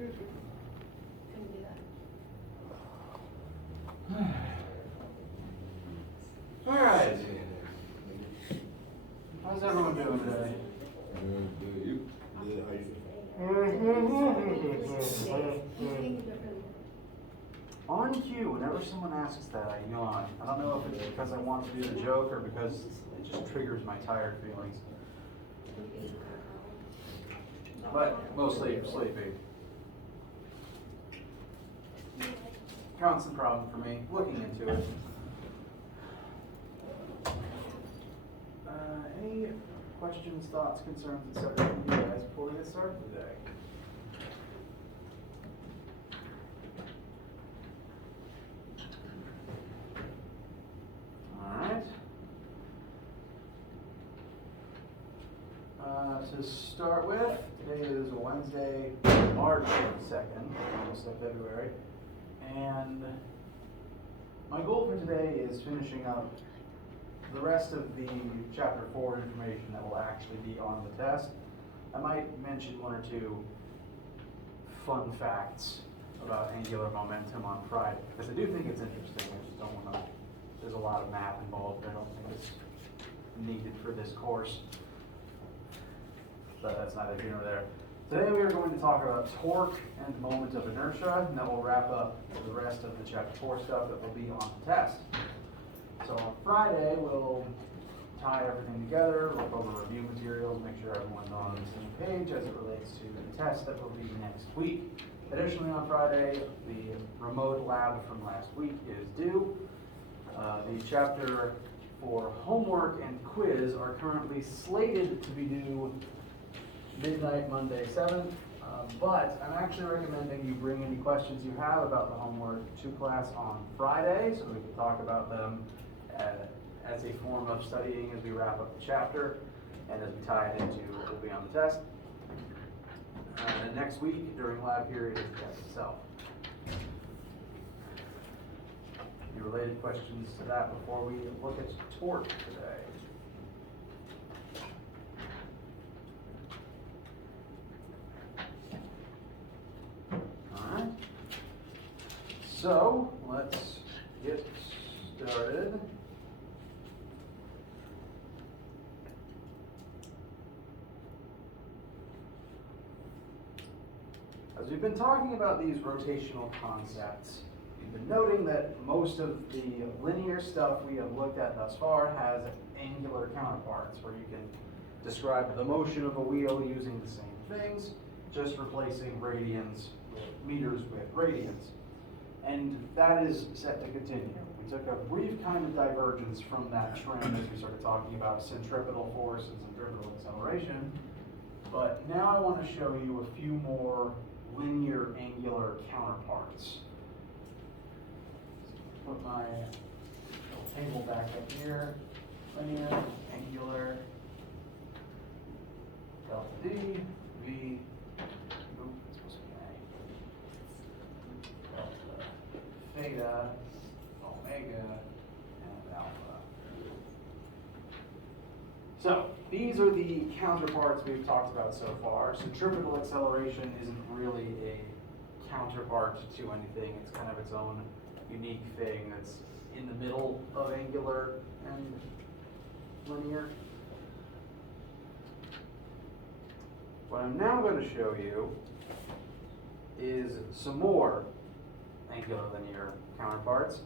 Couldn't do that. All right. How's everyone doing today? On cue, whenever someone asks that, I yawn. I don't know if it's because I want to do the joke or because it just triggers my tired feelings. But mostly sleepy. Constant problem for me, looking into it. Any questions, thoughts, concerns, etc. from you guys before we get started today? Alright. To start with, today is Wednesday, March 2nd, almost like February, and my goal for today is finishing up the rest of the chapter 4 information that will actually be on the test. I might mention one or two fun facts about angular momentum on Friday, because I do think it's interesting. I just don't want to, there's a lot of math involved. I don't think it's needed for this course, but that's neither here nor there. Today we are going to talk about torque and moment of inertia, and then we'll wrap up the rest of the chapter 4 stuff that will be on the test. So on Friday, we'll tie everything together, look over review materials, make sure everyone's on the same page as it relates to the test that will be next week. Additionally, on Friday, the remote lab from last week is due. The chapter for homework and quiz are currently slated to be due midnight Monday 7th, but I'm actually recommending you bring any questions you have about the homework to class on Friday so we can talk about them as a form of studying as we wrap up the chapter and as we tie it into what will be on the test. And next week during lab period is the test itself. Any related questions to that before we look at torque today? Alright. So let's get started. As we've been talking about these rotational concepts, we've been noting that most of the linear stuff we have looked at thus far has angular counterparts, where you can describe the motion of a wheel using the same things, just replacing radians, meters with radians. And that is set to continue. We took a brief kind of divergence from that trend as we started talking about centripetal force and centripetal acceleration, but now I want to show you a few more linear angular counterparts. Put my little table back up here. Linear, angular, delta D, V, it's supposed to be A, delta, theta, omega, and alpha. So, these are the counterparts we've talked about so far. Centripetal acceleration isn't really a counterpart to anything. It's kind of its own unique thing that's in the middle of angular and linear. What I'm now going to show you is some more angular linear counterparts.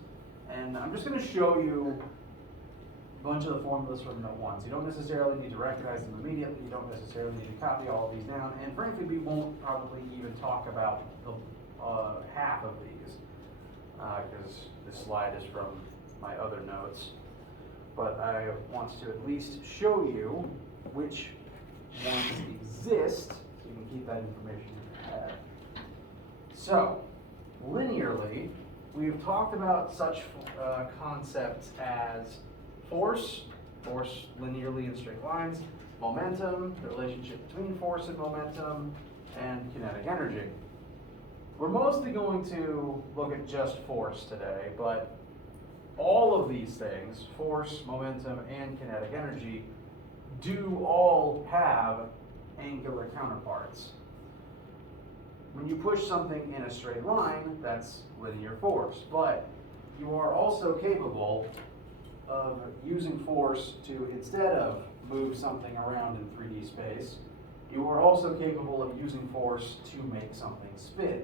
And I'm just going to show you bunch of the formulas from note 1. You don't necessarily need to recognize them immediately. You don't necessarily need to copy all of these down. And frankly, we won't probably even talk about the half of these because this slide is from my other notes. But I want to at least show you which ones exist so you can keep that information in your head. So, linearly, we've talked about such concepts as force linearly in straight lines, momentum, the relationship between force and momentum, and kinetic energy. We're mostly going to look at just force today, but all of these things, force, momentum, and kinetic energy, do all have angular counterparts. when you push something in a straight line, that's linear force. But you are also capable of using force to, instead of move something around in 3D space, you are also capable of using force to make something spin.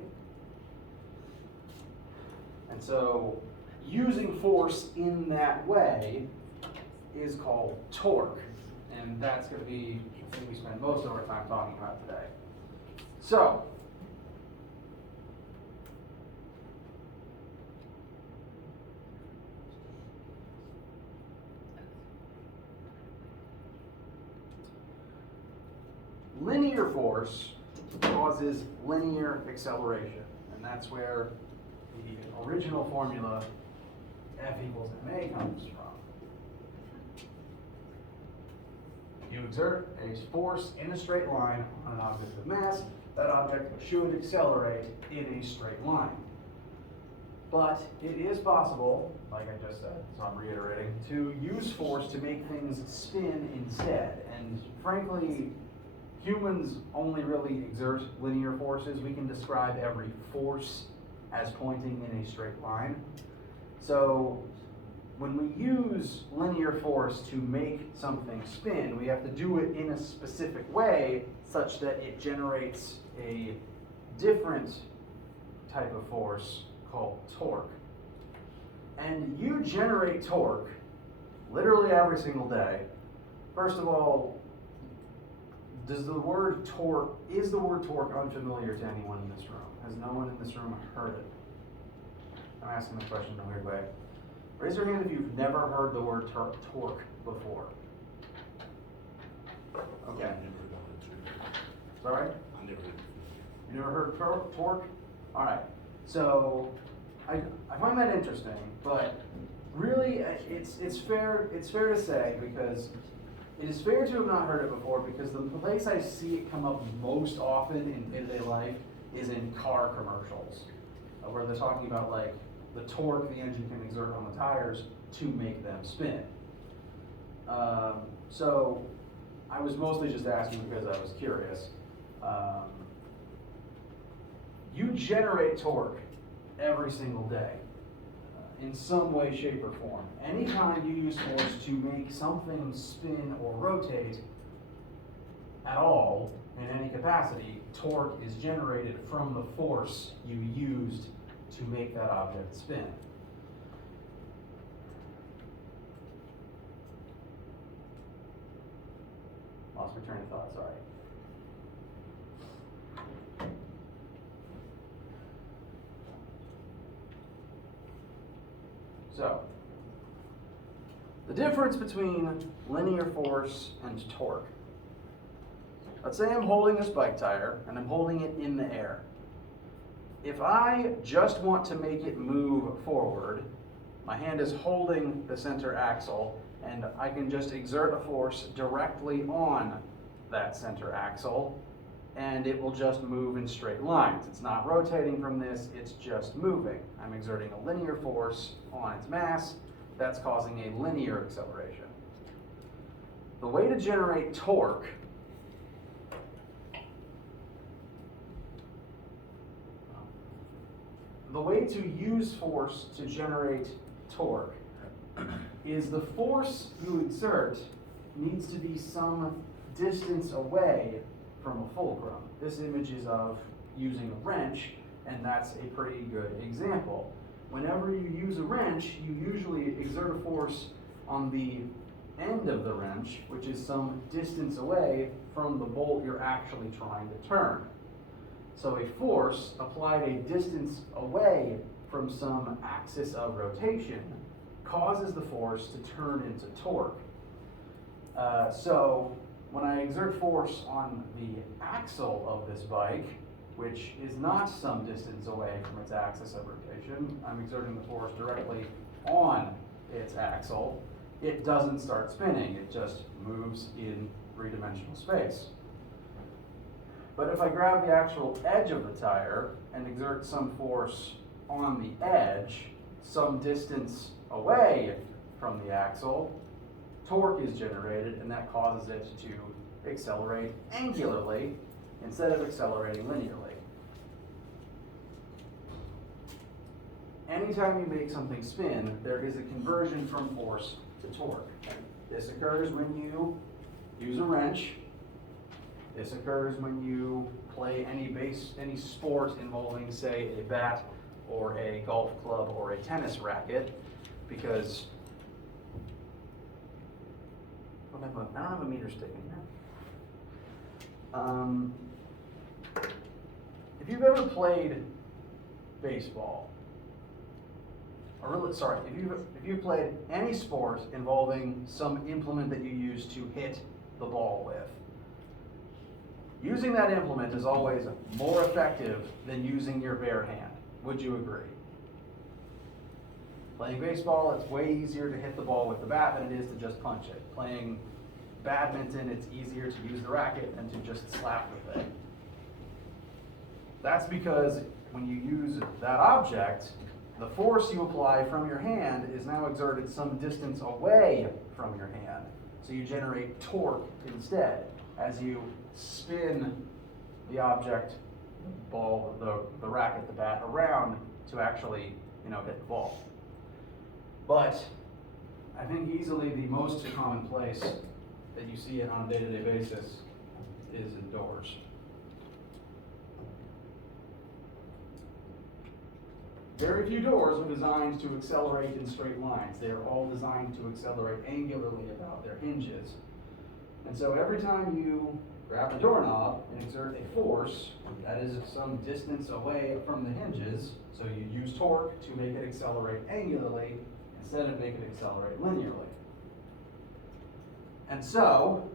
And so using force in that way is called torque. And that's going to be the thing we spend most of our time talking about today. So, linear force causes linear acceleration, and that's where the original formula F equals ma comes from. You exert a force in a straight line on an object of mass, that object should accelerate in a straight line. But it is possible, like I just said, so I'm reiterating, to use force to make things spin instead. And frankly, humans only really exert linear forces. We can describe every force as pointing in a straight line. So when we use linear force to make something spin, we have to do it in a specific way such that it generates a different type of force called torque. And you generate torque literally every single day. First of all, is the word torque unfamiliar to anyone in this room? Has no one in this room heard it? I'm asking the question in a weird way. Raise your hand if you've never heard the word torque before. Okay. Is that right? I never heard it. You never heard torque? All right. So I find that interesting, but really it's fair to say, because it is fair to have not heard it before, because the place I see it come up most often in day-to-day life is in car commercials, where they're talking about like the torque the engine can exert on the tires to make them spin. So I was mostly just asking because I was curious. You generate torque every single day in some way, shape, or form. Anytime you use force to make something spin or rotate at all in any capacity, torque is generated from the force you used to make that object spin. Lost my train of thought, sorry. So, the difference between linear force and torque. Let's say I'm holding this bike tire and I'm holding it in the air. If I just want to make it move forward, my hand is holding the center axle and I can just exert a force directly on that center axle and it will just move in straight lines. It's not rotating from this, it's just moving. I'm exerting a linear force on its mass, that's causing a linear acceleration. The way to generate torque the way to use force to generate torque is the force you exert needs to be some distance away from a fulcrum. This image is of using a wrench, and that's a pretty good example. Whenever you use a wrench, you usually exert a force on the end of the wrench, which is some distance away from the bolt you're actually trying to turn. So a force applied a distance away from some axis of rotation causes the force to turn into torque. So when I exert force on the axle of this bike, which is not some distance away from its axis of rotation, I'm exerting the force directly on its axle, it doesn't start spinning, it just moves in three-dimensional space. But if I grab the actual edge of the tire and exert some force on the edge, some distance away from the axle, torque is generated, and that causes it to accelerate angularly instead of accelerating linearly. anytime you make something spin, there is a conversion from force to torque. This occurs when you use a wrench. This occurs when you play any sport involving, say, a bat or a golf club or a tennis racket, because I don't have a meter stick in here. If you've ever played baseball, if you've played any sport involving some implement that you use to hit the ball with, using that implement is always more effective than using your bare hand. Would you agree? Playing baseball, it's way easier to hit the ball with the bat than it is to just punch it. Playing badminton, it's easier to use the racket than to just slap the thing. That's because when you use that object, the force you apply from your hand is now exerted some distance away from your hand. So you generate torque instead as you spin the object, the ball, the racket, the bat around to actually, hit the ball. But I think easily the most common place that you see it on a day-to-day basis is indoors. Very few doors are designed to accelerate in straight lines. They are all designed to accelerate angularly about their hinges. And so every time you grab the doorknob and exert a force that is some distance away from the hinges, so you use torque to make it accelerate angularly instead of make it accelerate linearly. And so,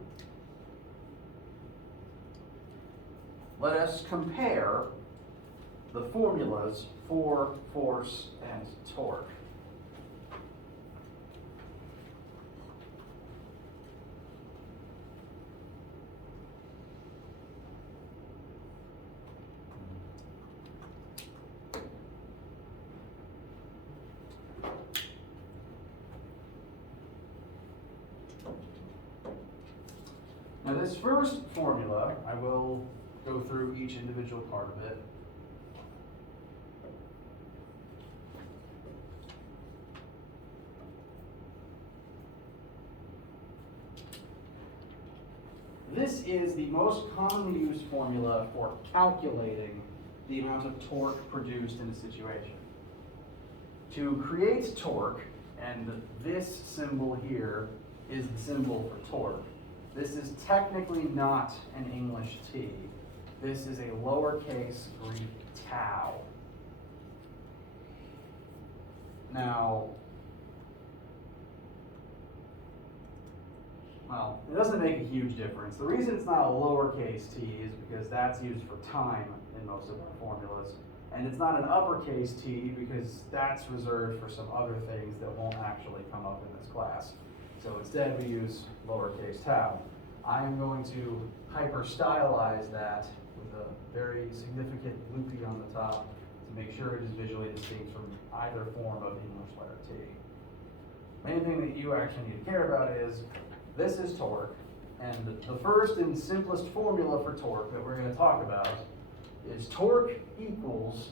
let us compare the formulas for force and torque. Now this first formula, I will go through each individual part of it. This is the most commonly used formula for calculating the amount of torque produced in a situation. To create torque, and this symbol here is the symbol for torque. This is technically not an English T. This is a lowercase Greek tau. Now, well, it doesn't make a huge difference. The reason it's not a lowercase t is because that's used for time in most of our formulas. And it's not an uppercase T because that's reserved for some other things that won't actually come up in this class. So instead we use lowercase tau. I am going to hyper-stylize that with a very significant loopy on the top to make sure it is visually distinct from either form of English letter T. Main thing that you actually need to care about is this is torque, and the first and simplest formula for torque that we're going to talk about is torque equals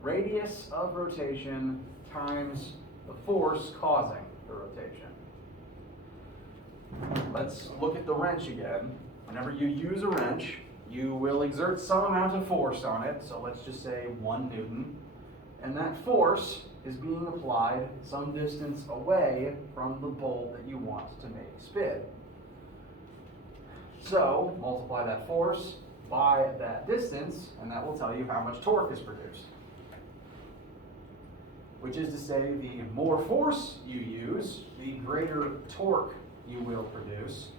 radius of rotation times the force causing the rotation. Let's look at the wrench again. Whenever you use a wrench, you will exert some amount of force on it, so let's just say 1 Newton, and that force is being applied some distance away from the bolt that you want to make spin. So, multiply that force by that distance, and that will tell you how much torque is produced. Which is to say, the more force you use, the greater torque you will produce,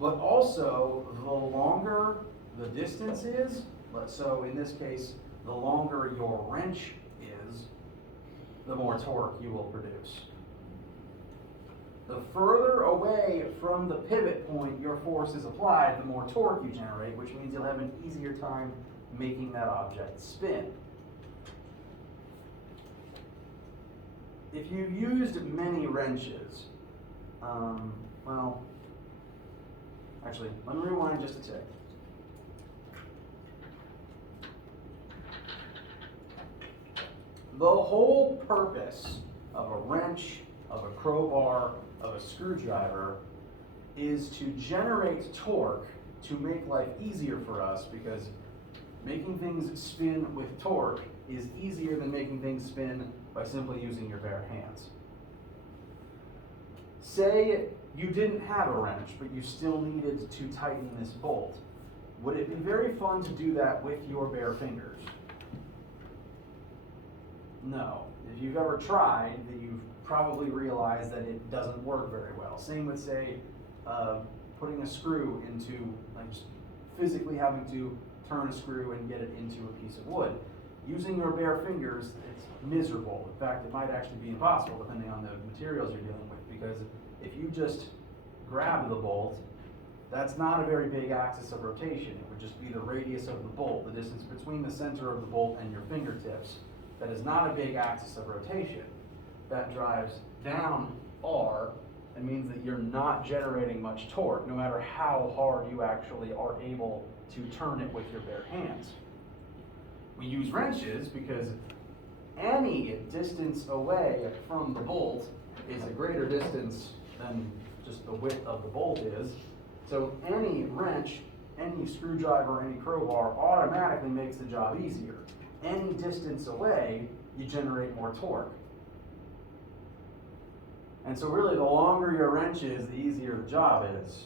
but also the longer the distance is, so in this case, the longer your wrench is, the more torque you will produce. The further away from the pivot point your force is applied, the more torque you generate, which means you'll have an easier time making that object spin. If you've used many wrenches, well, actually, let me rewind just a tick. The whole purpose of a wrench, of a crowbar, of a screwdriver is to generate torque to make life easier for us, because making things spin with torque is easier than making things spin by simply using your bare hands. Say you didn't have a wrench, but you still needed to tighten this bolt. Would it be very fun to do that with your bare fingers? No. If you've ever tried, then you've probably realized that it doesn't work very well. Same with, say, putting a screw into, like, just physically having to turn a screw and get it into a piece of wood. Using your bare fingers, it's miserable. In fact, it might actually be impossible depending on the materials you're dealing with, because if you just grab the bolt, that's not a very big axis of rotation. It would just be the radius of the bolt, the distance between the center of the bolt and your fingertips. That is not a big axis of rotation. That drives down R and means that you're not generating much torque, no matter how hard you actually are able to turn it with your bare hands. We use wrenches because any distance away from the bolt is a greater distance than just the width of the bolt is. So any wrench, any screwdriver, any crowbar automatically makes the job easier. Any distance away, you generate more torque. And so really, the longer your wrench is, the easier the job is.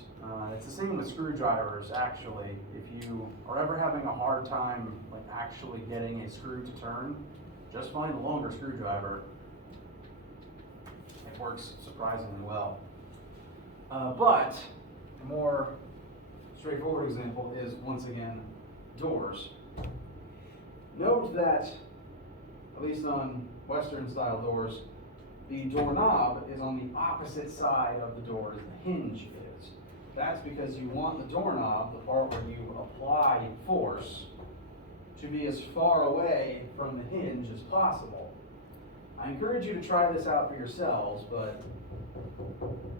It's the same with screwdrivers, actually. If you are ever having a hard time like actually getting a screw to turn, just find a longer screwdriver. It works surprisingly well. But a more straightforward example is, once again, doors. Note that, at least on Western style doors, the doorknob is on the opposite side of the door as the hinge is. That's because you want the doorknob, the part where you apply force, to be as far away from the hinge as possible. I encourage you to try this out for yourselves, but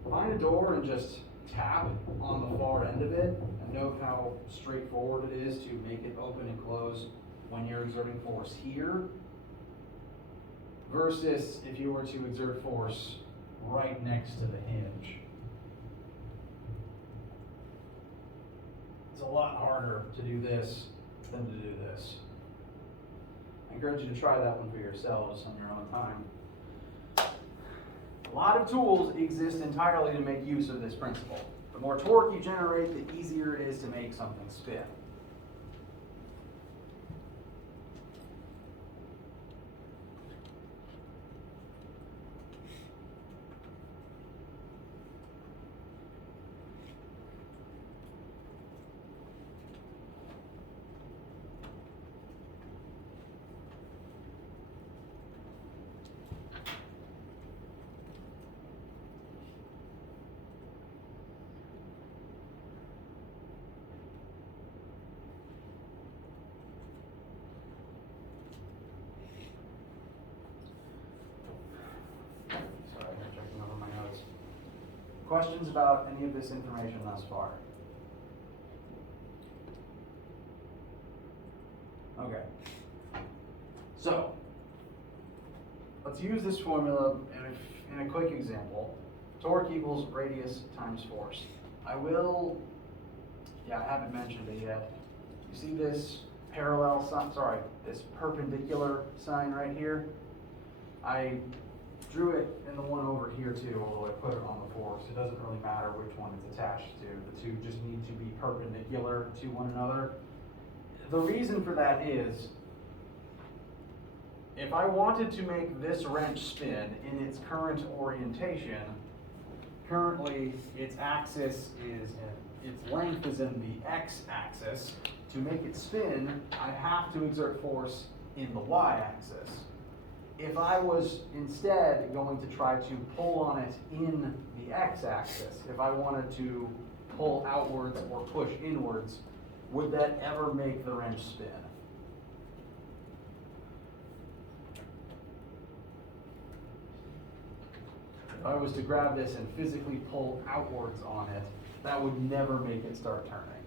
find a door and just tap on the far end of it, and note how straightforward it is to make it open and close when you're exerting force here, versus if you were to exert force right next to the hinge. It's a lot harder to do this than to do this. I encourage you to try that one for yourselves on your own time. A lot of tools exist entirely to make use of this principle. The more torque you generate, the easier it is to make something spin. Questions about any of this information thus far? Okay. So, let's use this formula in a quick example. Torque equals radius times force. I haven't mentioned it yet. You see this parallel sign, this perpendicular sign right here? I drew it in the one over here too, although I put it on the forks. It doesn't really matter which one it's attached to. The two just need to be perpendicular to one another. The reason for that is, if I wanted to make this wrench spin in its current orientation, currently its length is in the x-axis. To make it spin, I have to exert force in the y-axis. If I was instead going to try to pull on it in the x-axis, if I wanted to pull outwards or push inwards, would that ever make the wrench spin? If I was to grab this and physically pull outwards on it, that would never make it start turning.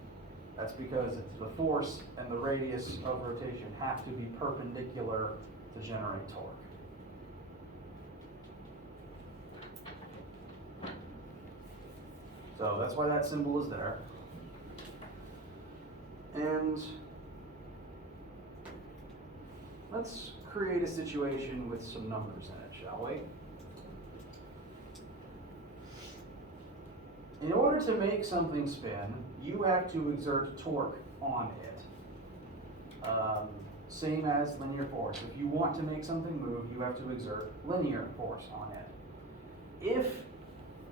That's because the force and the radius of rotation have to be perpendicular to generate torque. So that's why that symbol is there. And let's create a situation with some numbers in it, shall we? In order to make something spin, you have to exert torque on it. Same as linear force. If you want to make something move, you have to exert linear force on it. If,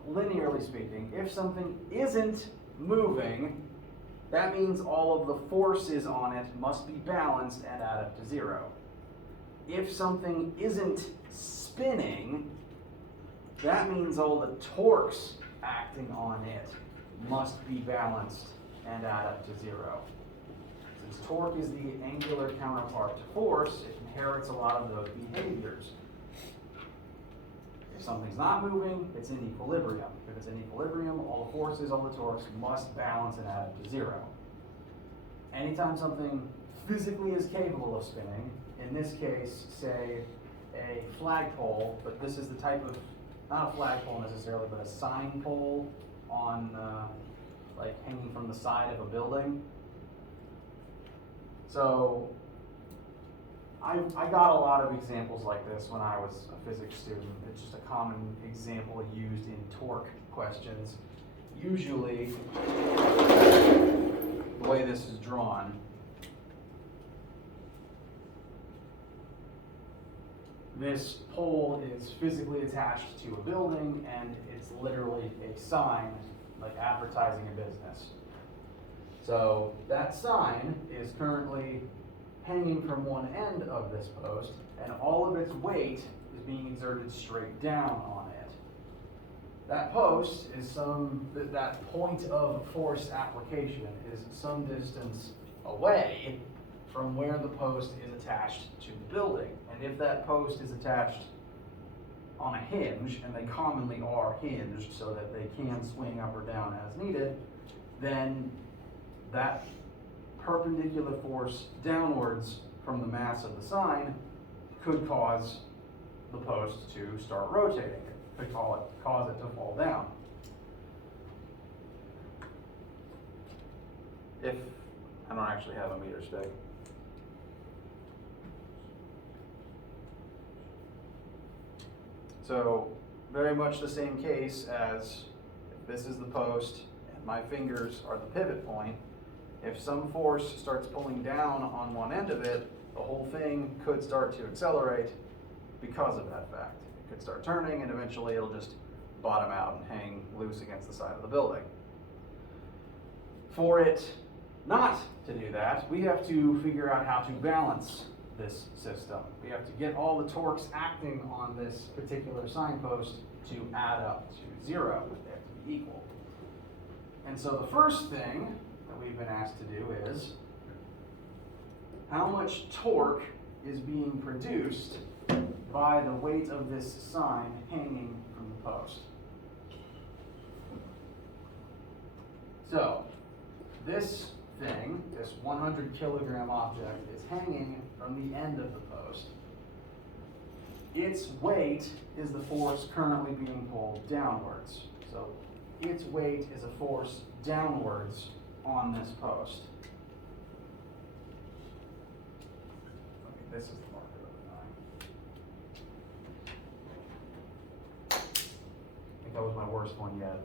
linearly speaking, if something isn't moving, that means all of the forces on it must be balanced and add up to 0. If something isn't spinning, that means all the torques acting on it must be balanced and add up to 0. Since torque is the angular counterpart to force, it inherits a lot of those behaviors. If something's not moving, it's in equilibrium. If it's in equilibrium, all the forces, all the torques must balance and add up to 0. Anytime something physically is capable of spinning, in this case, say a flagpole, but this is the type of, not a flagpole necessarily, but a sign pole on, like hanging from the side of a building. So I got a lot of examples like this when I was a physics student. It's just a common example used in torque questions. Usually, the way this is drawn, this pole is physically attached to a building and it's literally a sign, like advertising a business. So that sign is currently hanging from one end of this post, and all of its weight is being exerted straight down on it. That post is that point of force application is some distance away from where the post is attached to the building. And if that post is attached on a hinge, and they commonly are hinged so that they can swing up or down as needed, then that perpendicular force downwards from the mass of the sign could cause the post to start rotating. It could cause it to fall down. If I don't actually have a meter stick. So very much the same case as if this is the post and my fingers are the pivot point. If some force starts pulling down on one end of it, the whole thing could start to accelerate because of that fact. It could start turning and eventually it'll just bottom out and hang loose against the side of the building. For it not to do that, we have to figure out how to balance this system. We have to get all the torques acting on this particular signpost to add up to 0. They have to be equal. And so the first thing that we've been asked to do is, how much torque is being produced by the weight of this sign hanging from the post? So this thing, this 100 kilogram object, is hanging from the end of the post. Its weight is the force currently being pulled downwards. So its weight is a force downwards on this post. This is the marker of the 9. I think that was my worst one yet.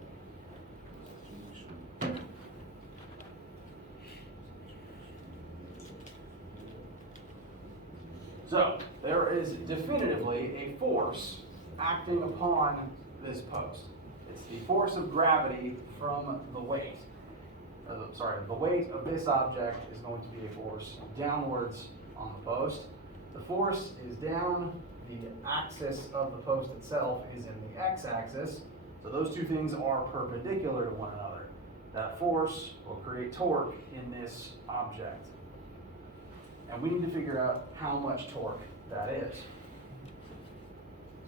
So, there is definitively a force acting upon this post. It's the force of gravity from the weight. The weight of this object is going to be a force downwards on the post. The force is down, the axis of the post itself is in the x-axis, so those two things are perpendicular to one another. That force will create torque in this object. And we need to figure out how much torque that is.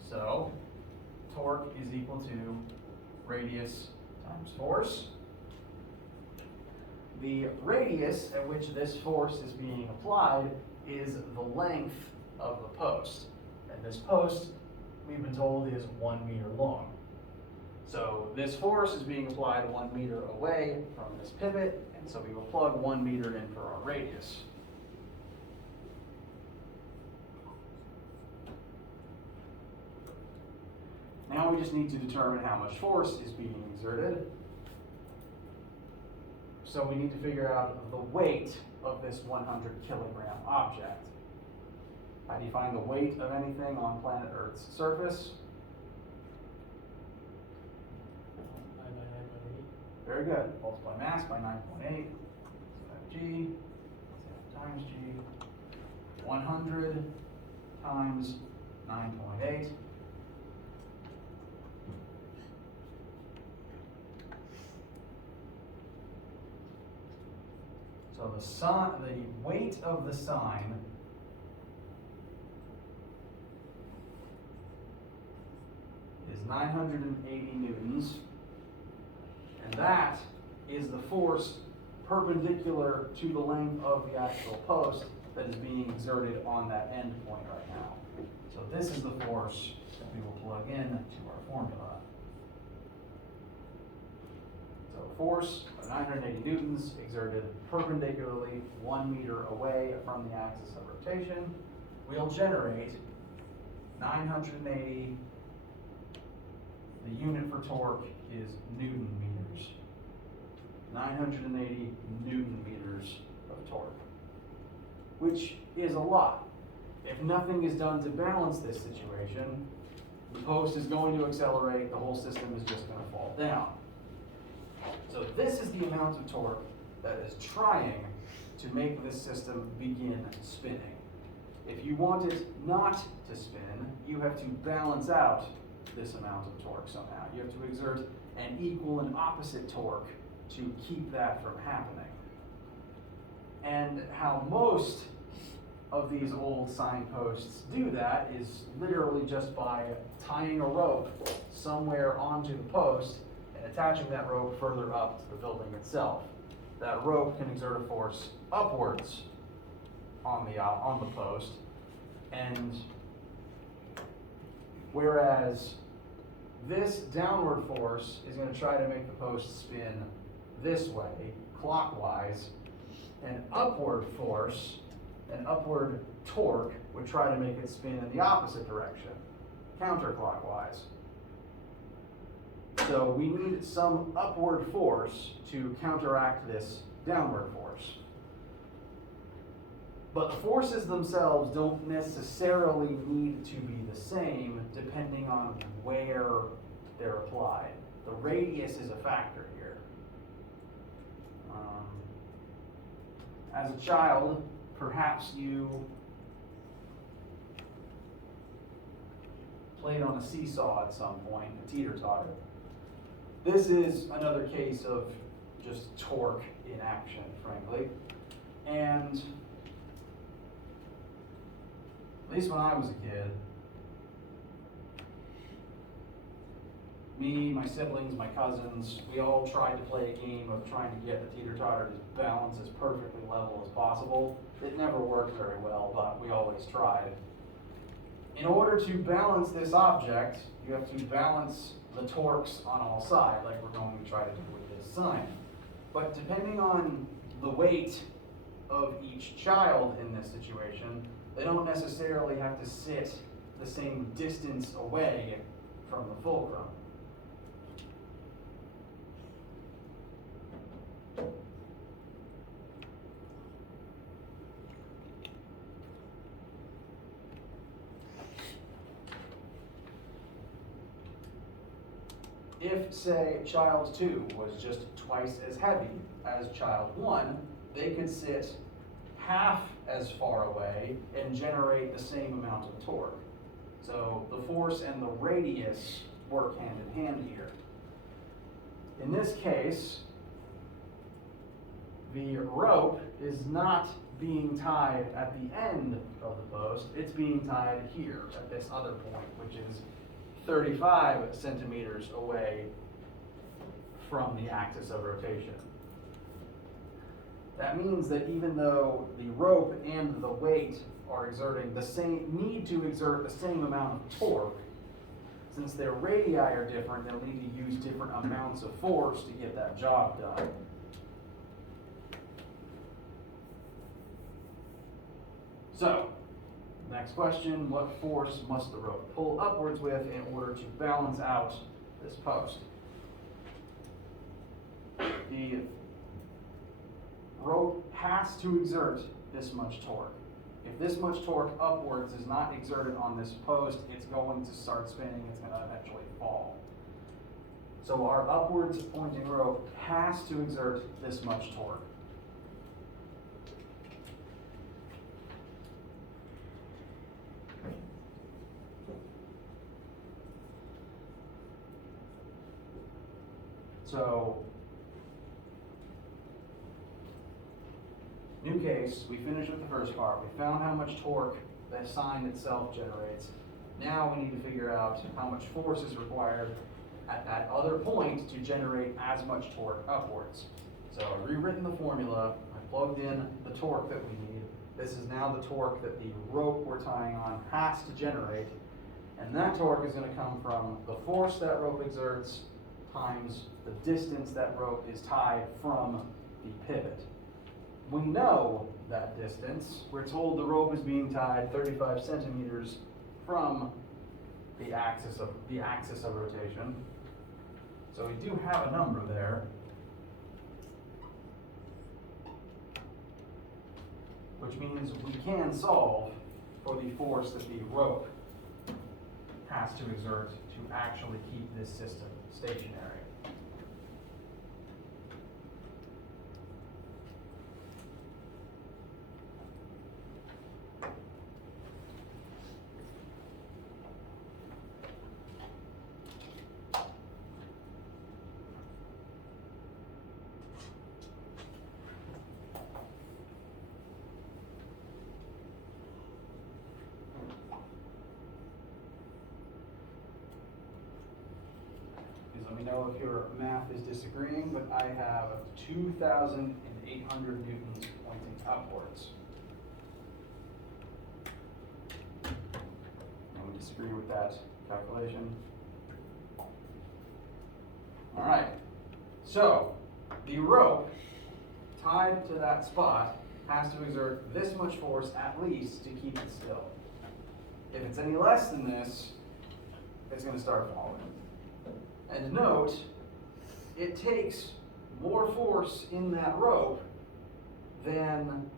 So, torque is equal to radius times force. The radius at which this force is being applied is the length of the post. And this post, we've been told, is 1 meter long. So this force is being applied 1 meter away from this pivot, and so we will plug 1 meter in for our radius. Now we just need to determine how much force is being exerted. So we need to figure out the weight of this 100 kilogram object. How do you find the weight of anything on planet Earth's surface? Very good. Multiply mass by 9.8. So that G times G. 100 times 9.8. So the weight of the sign is 980 newtons, and that is the force perpendicular to the length of the actual post that is being exerted on that end point right now. So this is the force that we will plug in to our formula. So force of 980 newtons exerted perpendicularly 1 meter away from the axis of rotation will generate 980. The unit for torque is Newton meters. 980 Newton meters of torque, which is a lot. If nothing is done to balance this situation, the post is going to accelerate, the whole system is just going to fall down. So this is the amount of torque that is trying to make this system begin spinning. If you want it not to spin, you have to balance out this amount of torque somehow. You have to exert an equal and opposite torque to keep that from happening. And how most of these old signposts do that is literally just by tying a rope somewhere onto the post and attaching that rope further up to the building itself. That rope can exert a force upwards on the post, and whereas this downward force is going to try to make the post spin this way, clockwise, an upward force, an upward torque would try to make it spin in the opposite direction, counterclockwise. So we need some upward force to counteract this downward force. But the forces themselves don't necessarily need to be the same depending on where they're applied. The radius is a factor here. As a child, perhaps you played on a seesaw at some point, a teeter-totter. This is another case of just torque in action, frankly. And at least when I was a kid, me, my siblings, my cousins, we all tried to play a game of trying to get the teeter-totter to balance as perfectly level as possible. It never worked very well, but we always tried. In order to balance this object, you have to balance the torques on all sides, like we're going to try to do with this sign. But depending on the weight of each child in this situation, they don't necessarily have to sit the same distance away from the fulcrum. If, say, child 2 was just twice as heavy as child 1, they could sit half as far away and generate the same amount of torque. So the force and the radius work hand in hand here. In this case, the rope is not being tied at the end of the post, it's being tied here at this other point, which is 35 centimeters away from the axis of rotation. That means that even though the rope and the weight are need to exert the same amount of torque, since their radii are different, they'll need to use different amounts of force to get that job done. So, next question, what force must the rope pull upwards with in order to balance out this post? The rope has to exert this much torque. If this much torque upwards is not exerted on this post, it's going to start spinning, it's going to eventually fall. So our upwards pointing rope has to exert this much torque. So, new case, we finished with the first part. We found how much torque the sign itself generates. Now we need to figure out how much force is required at that other point to generate as much torque upwards. So I've rewritten the formula, I plugged in the torque that we need. This is now the torque that the rope we're tying on has to generate. And that torque is going to come from the force that rope exerts times the distance that rope is tied from the pivot. We know that distance. We're told the rope is being tied 35 centimeters from the axis of rotation. So we do have a number there. Which means we can solve for the force that the rope has to exert to actually keep this system stationary. Let me know if your math is disagreeing, but I have 2,800 newtons pointing upwards. Anyone disagree with that calculation? All right, so the rope tied to that spot has to exert this much force at least to keep it still. If it's any less than this, it's going to start falling. And note, it takes more force in that rope than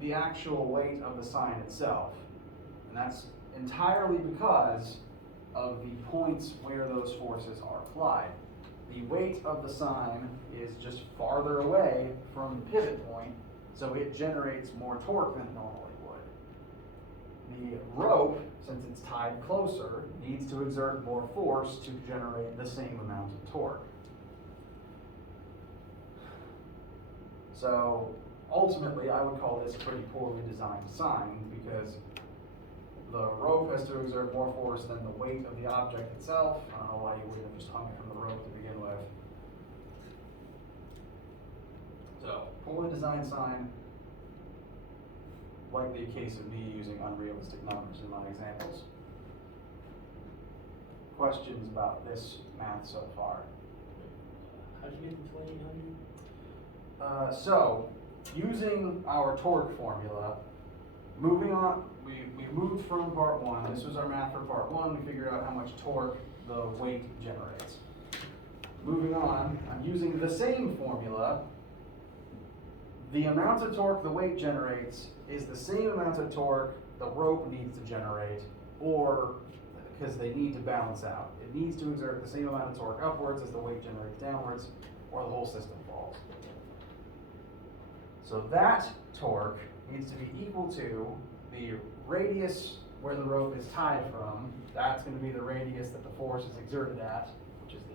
the actual weight of the sign itself. And that's entirely because of the points where those forces are applied. The weight of the sign is just farther away from the pivot point, so it generates more torque than it normally would. The rope, since it's tied closer, needs to exert more force to generate the same amount of torque. So ultimately, I would call this a pretty poorly designed sign because the rope has to exert more force than the weight of the object itself. I don't know why you wouldn't have just hung it from the rope to begin with. So, poorly designed sign, likely a case of me using unrealistic numbers in my examples. Questions about this math so far? How'd you get to 2,800? So, using our torque formula, moving on, we moved from part one. This was our math for part one. We figured out how much torque the weight generates. Moving on, I'm using the same formula. The amount of torque the weight generates is the same amount of torque the rope needs to generate, or because they need to balance out. It needs to exert the same amount of torque upwards as the weight generates downwards, or the whole system falls. So that torque needs to be equal to the radius where the rope is tied from. That's going to be the radius that the force is exerted at, which is the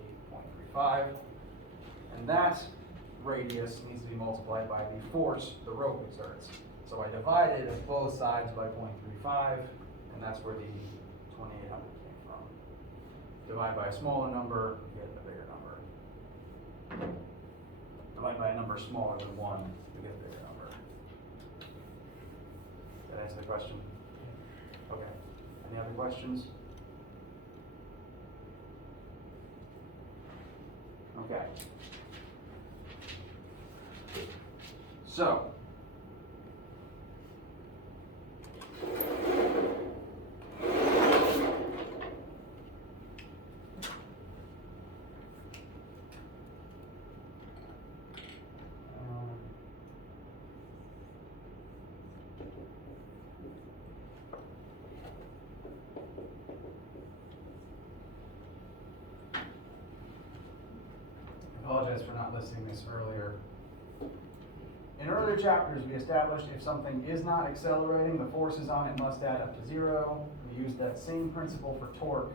0.35. And that radius needs to be multiplied by the force the rope exerts. So I divided both sides by 0.35, and that's where the 2,800 came from. Divide by a smaller number, you get a bigger number. divide by a number smaller than 1, we get a bigger number. Did that answer the question? Okay. Any other questions? Okay. So, I apologize for not listing this earlier. In earlier chapters, we established if something is not accelerating, the forces on it must add up to 0. We used that same principle for torque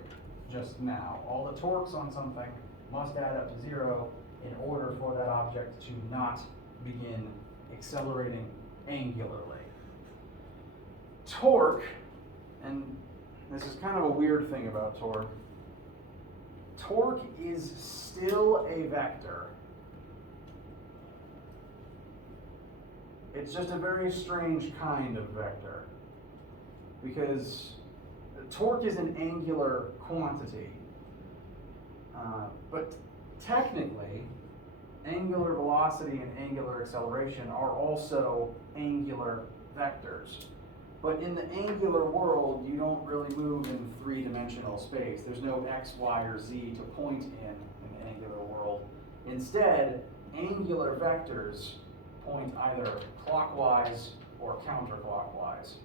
just now. All the torques on something must add up to 0 in order for that object to not begin accelerating angularly. Torque, and this is kind of a weird thing about torque, torque is still a vector. It's just a very strange kind of vector, because torque is an angular quantity, but technically angular velocity and angular acceleration are also angular vectors. But in the angular world, you don't really move in three-dimensional space. There's no x, y, or z to point in the angular world. Instead, angular vectors point either clockwise or counterclockwise.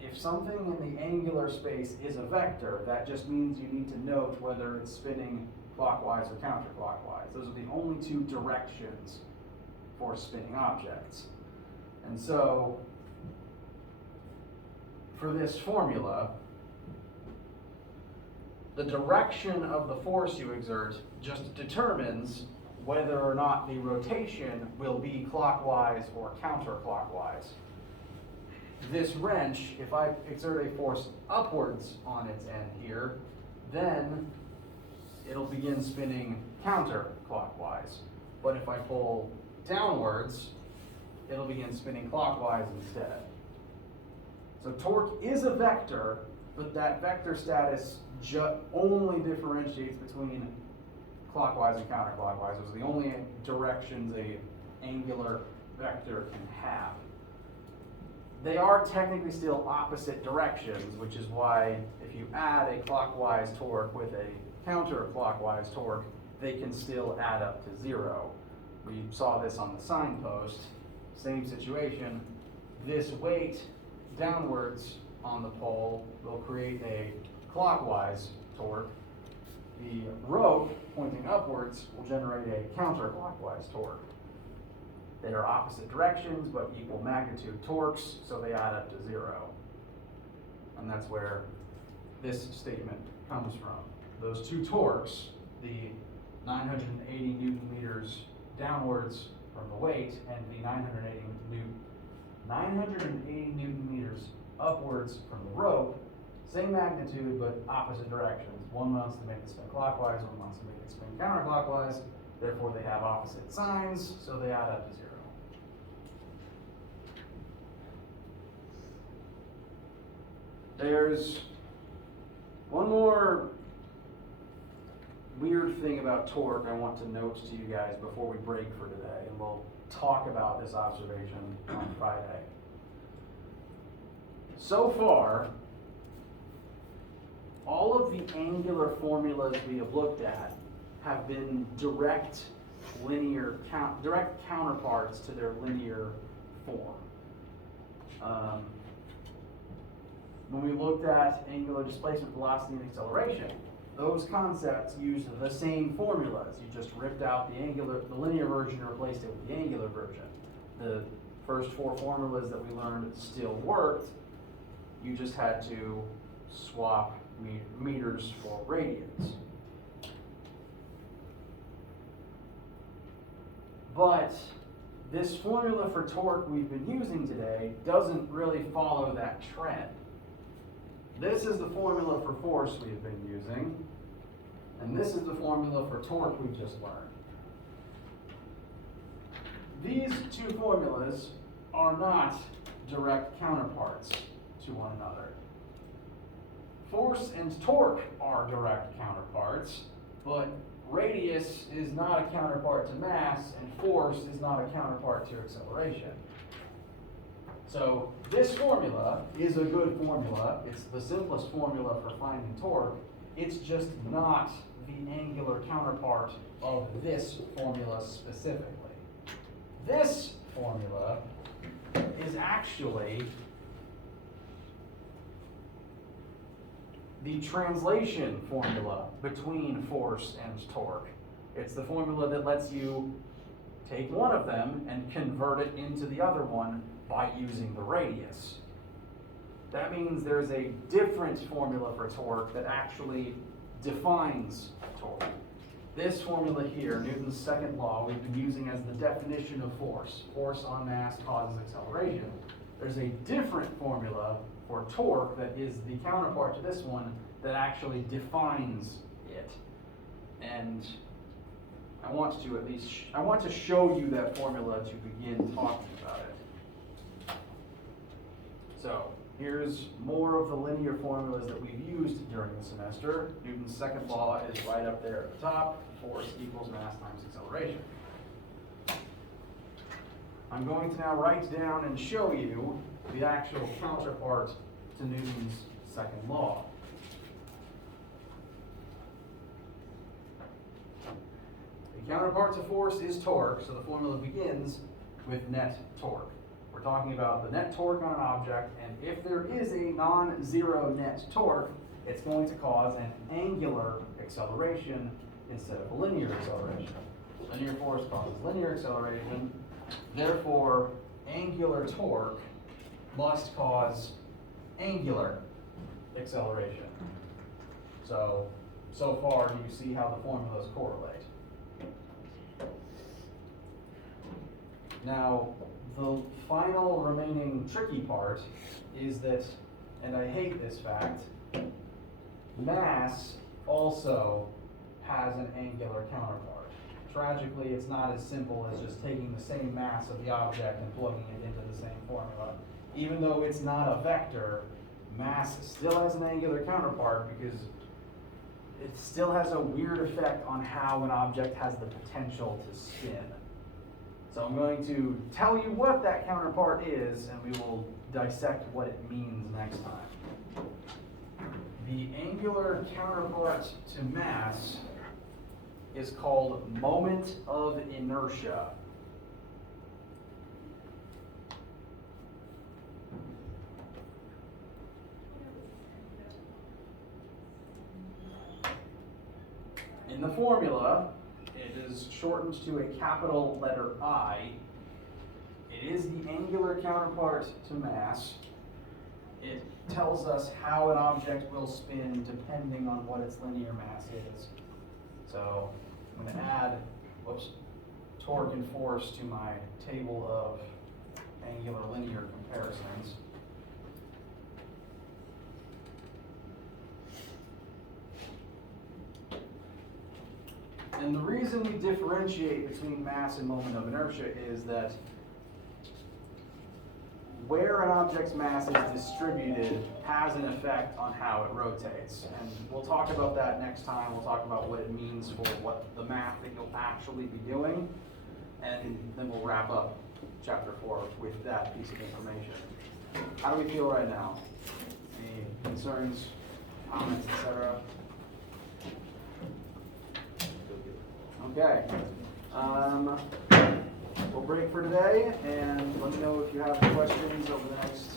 If something in the angular space is a vector, that just means you need to note whether it's spinning clockwise or counterclockwise. Those are the only two directions for spinning objects. And so, for this formula, the direction of the force you exert just determines whether or not the rotation will be clockwise or counterclockwise. This wrench, if I exert a force upwards on its end here, then it'll begin spinning counterclockwise. But if I pull downwards, it'll begin spinning clockwise instead. So torque is a vector, but that vector status only differentiates between clockwise and counterclockwise. Those are the only directions a angular vector can have. They are technically still opposite directions, which is why if you add a clockwise torque with a counterclockwise torque, they can still add up to 0. We saw this on the signpost. Same situation. This weight downwards on the pole will create a clockwise torque. The rope pointing upwards will generate a counterclockwise torque. They are opposite directions but equal magnitude torques, so they add up to 0. And that's where this statement comes from. Those two torques, the 980 Newton meters downwards from the weight and the 980 Newton meters upwards from the rope, same magnitude but opposite directions. One wants to make it spin clockwise, one wants to make it spin counterclockwise. Therefore, they have opposite signs, so they add up to 0. There's one more weird thing about torque I want to note to you guys before we break for today, and we'll talk about this observation on Friday. So far, all of the angular formulas we have looked at have been direct counterparts to their linear form. When we looked at angular displacement, velocity, and acceleration, those concepts used the same formulas. You just ripped out the linear version and replaced it with the angular version. The first 4 formulas that we learned still worked. You just had to swap meters for radians. But this formula for torque we've been using today doesn't really follow that trend. This is the formula for force we've been using, and this is the formula for torque we've just learned. these two formulas are not direct counterparts to one another. Force and torque are direct counterparts, but radius is not a counterpart to mass, and force is not a counterpart to acceleration. So this formula is a good formula. It's the simplest formula for finding torque. It's just not the angular counterpart of this formula specifically. This formula is actually the translation formula between force and torque. It's the formula that lets you take one of them and convert it into the other one by using the radius. That means there's a different formula for torque that actually defines torque. This formula here, Newton's second law, we've been using as the definition of force. Force on mass causes acceleration. There's a different formula for torque that is the counterpart to this one that actually defines it. And I want to show you that formula to begin talking about it. So here's more of the linear formulas that we've used during the semester. Newton's second law is right up there at the top. Force equals mass times acceleration. I'm going to now write down and show you the actual counterpart to Newton's second law. The counterpart to force is torque, so the formula begins with net torque. We're talking about the net torque on an object, and if there is a non-zero net torque, it's going to cause an angular acceleration instead of a linear acceleration. Linear force causes linear acceleration, therefore angular torque must cause angular acceleration. So far, do you see how the formulas correlate? Now, the final remaining tricky part is that, and I hate this fact, mass also has an angular counterpart. Tragically, it's not as simple as just taking the same mass of the object and plugging it into the same formula. Even though it's not a vector, mass still has an angular counterpart because it still has a weird effect on how an object has the potential to spin. So I'm going to tell you what that counterpart is, and we will dissect what it means next time. The angular counterpart to mass is called moment of inertia. In the formula, it is shortened to a capital letter I. It is the angular counterpart to mass. It tells us how an object will spin depending on what its linear mass is. So I'm going to add torque and force to my table of angular linear comparisons. And the reason we differentiate between mass and moment of inertia is that where an object's mass is distributed has an effect on how it rotates. And we'll talk about that next time. We'll talk about what it means for what the math that you'll actually be doing. And then we'll wrap up chapter 4 with that piece of information. How do we feel right now? Any concerns, comments, etc.? Okay. We'll break for today, and let me know if you have questions over the next.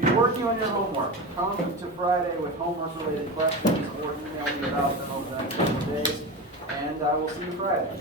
Be working on your homework. Come to Friday with homework-related questions, or email me about them over the next couple of days, and I will see you Friday.